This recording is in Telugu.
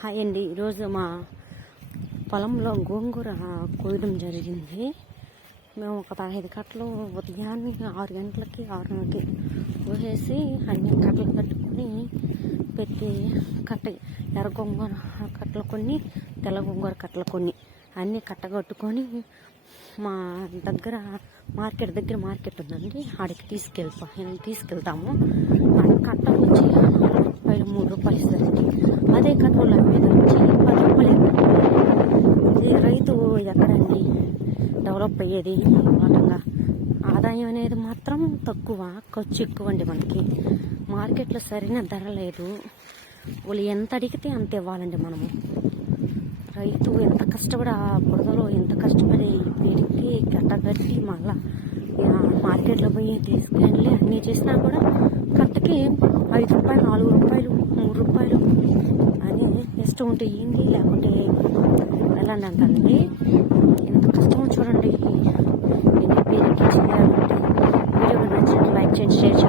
హాయ్ అండి. ఈరోజు మా పొలంలో గోంగూర కోయడం జరిగింది. మేము ఒక 15 కట్టలు ఉదయాన్నే 6 గంటలకి 6:30కి కోసేసి అన్ని కట్టలు కట్టుకొని పెట్టి ఎర్ర గోంగూర కట్టలు కొన్ని, తెల్ల గోంగూర కట్టలు కొన్ని అన్నీ కట్టగట్టుకొని మా దగ్గర మార్కెట్ ఉందండి, ఆడికి తీసుకెళ్తాము. కట్ట వచ్చి 4 రూపాయలు 3 రూపాయలు ఇస్తారండి. అదే కట్టలు అమ్మేది వచ్చి 10 రూపాయలు. ఇది రైతు ఎక్కడండి డెవలప్ అయ్యేది? అన్నమాటంగా ఆదాయం అనేది మాత్రం తక్కువ, ఖర్చు ఎక్కువ అండి. మనకి మార్కెట్లో సరైన ధర లేదు. వాళ్ళు ఎంత అడిగితే అంత ఇవ్వాలండి. మనము రైతు ఎంత కష్టపడి ఆ బురదలో ఎంత కష్టపడి పెరిగి కట్టగట్టి మళ్ళా మార్కెట్లో పోయి తీసుకెళ్ళి అన్నీ చేసినా కూడా కట్టకి 5 రూపాయలు 4 రూపాయలు 3 రూపాయలు అని ఇష్టం ఉంటే ఏంటి, లేకుంటే వెళ్ళండి అంటారండి. ఎంత కష్టమో చూడండి. ఎన్ని పేరుకి చేయాలంటే వీడియో నచ్చినట్టు లైక్ చేయండి, షేర్ చేయండి.